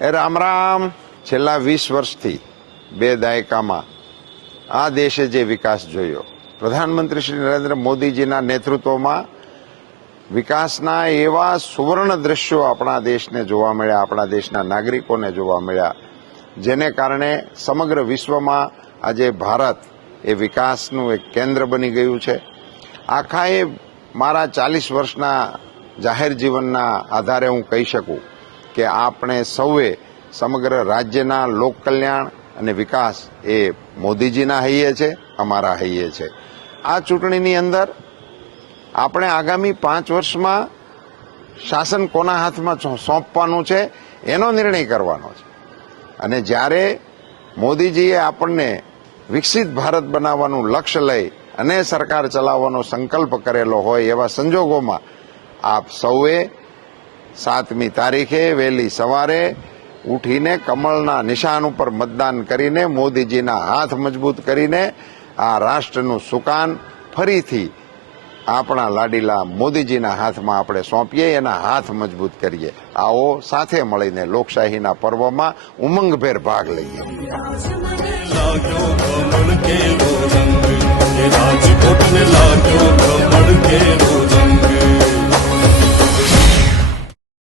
રામ રામ। છેલ્લા 20 વર્ષથી 2 દાયકામાં આ દેશે જે વિકાસ જોયો, પ્રધાનમંત્રી શ્રી નરેન્દ્ર મોદીજીના નેતૃત્વમાં વિકાસના એવા સુવર્ણ દ્રશ્યો આપણા દેશને જોવા મળ્યા, આપણા દેશના નાગરિકોને જોવા મળ્યા, જેને કારણે સમગ્ર વિશ્વમાં આજે ભારત એ વિકાસનું એક કેન્દ્ર બની ગયું છે। આખા એ મારા 40 વર્ષના જાહેર જીવનના આધારે હું કહી શકું કે આપણે સૌએ સમગ્ર રાજ્યના લોક કલ્યાણ અને વિકાસ એ મોદીજીના હૈયે છે, અમારા હૈયે છે। આ ચૂંટણીની અંદર આપણે આગામી 5 વર્ષમાં શાસન કોના હાથમાં સોંપવાનું છે એનો નિર્ણય કરવાનો છે। અને જ્યારે મોદીજીએ આપણને વિકસિત ભારત બનાવવાનું લક્ષ્ય લઈ અને સરકાર ચલાવવાનો સંકલ્પ કરેલો હોય એવા સંજોગોમાં આપ સૌએ 7મી તારીખે વહેલી સવારે ઉઠીને કમળના નિશાન ઉપર મતદાન કરીને મોદીજીના હાથ મજબૂત કરીને આ રાષ્ટ્રનું સુકાન ફરીથી આપણા લાડીલા મોદીજીના હાથમાં આપણે સોંપીએ, એના હાથ મજબૂત કરીએ। આવો સાથે મળીને લોકશાહીના પર્વમાં ઉમંગભેર ભાગ લઈએ। રાજકોટ ને લાગ્યો કમળ કેરો